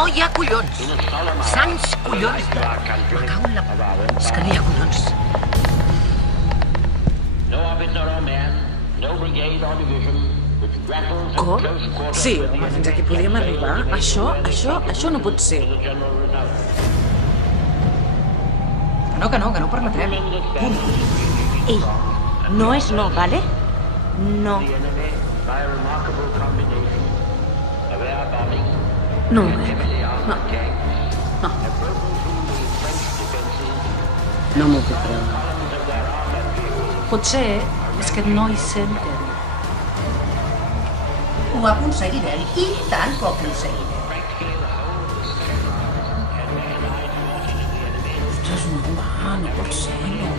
No hi ha collons. Sants collons. Me cago en la... És que no hi ha collons. Com? Sí, home, fins aquí podíem arribar. Això no pot ser. Que no ho permetrem. Ei, no és no, vale? No. No m'ho crec. No. No. No m'ho puc creure. Potser és que no hi senten. Ho aconseguirem, i tant que ho aconseguirem. Ostres, no, va, no pot ser, no.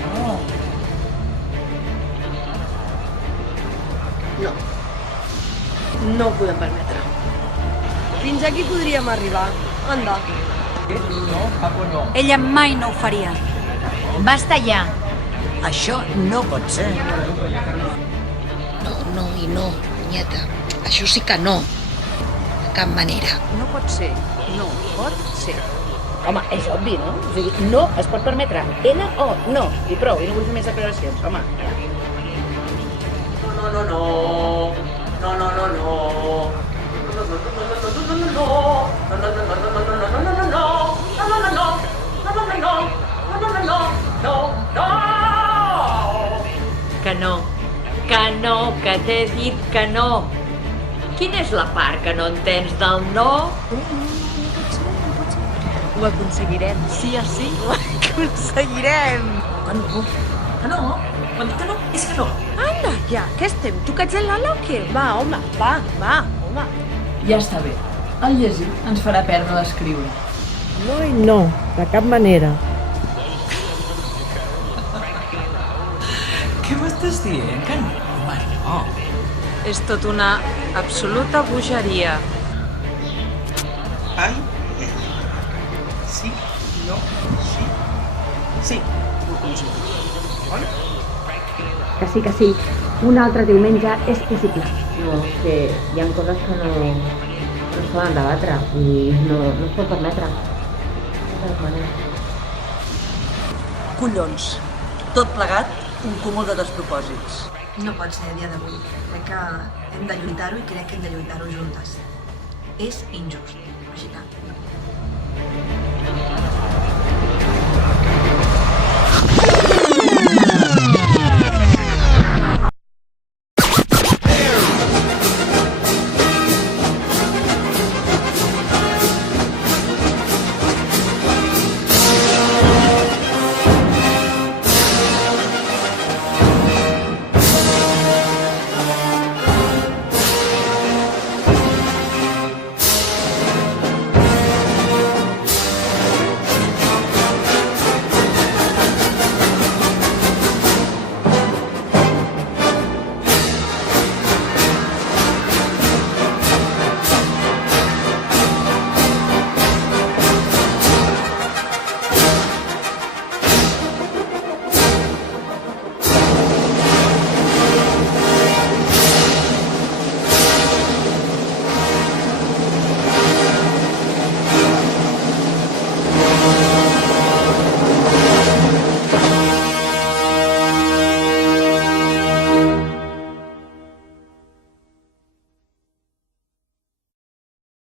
No. No ho podem permetre. Fins aquí podríem arribar. Anda. Ella mai no ho faria. Basta ja. Això no pot ser. No i no, nieta. Això sí que no. De cap manera. No pot ser. No pot ser. Home, és obvi, no? O sigui, no es pot permetre. N-O, no. I prou, i no vull fer més declaracions. Home, ja. Que no, que t'he dit que no. Quina és la part que no entens del no? Ho aconseguirem. Sí, sí. Ho aconseguirem. Que no. Quan dic que no, és que no. Anda, ja, què estem? Tocats en l'ala o què? Va, home, va, home. Ja està bé. El llegir ens farà perdre l'escriure. No i no, de cap manera. Què m'estàs dient? Que no, home, no. És tot una absoluta bogeria. Ai, sí, no, sí. Sí, ho aconseguirem. Oi? Que sí. Un altre diumenge és possible. No, que hi ha coses que no es poden debatre i no es pot permetre. De cap manera. Collons. Tot plegat, un cúmul de despropòsits. No pot ser a dia d'avui. Crec que hem de lluitar-ho i crec que hem de lluitar-ho juntes. És injust, així que...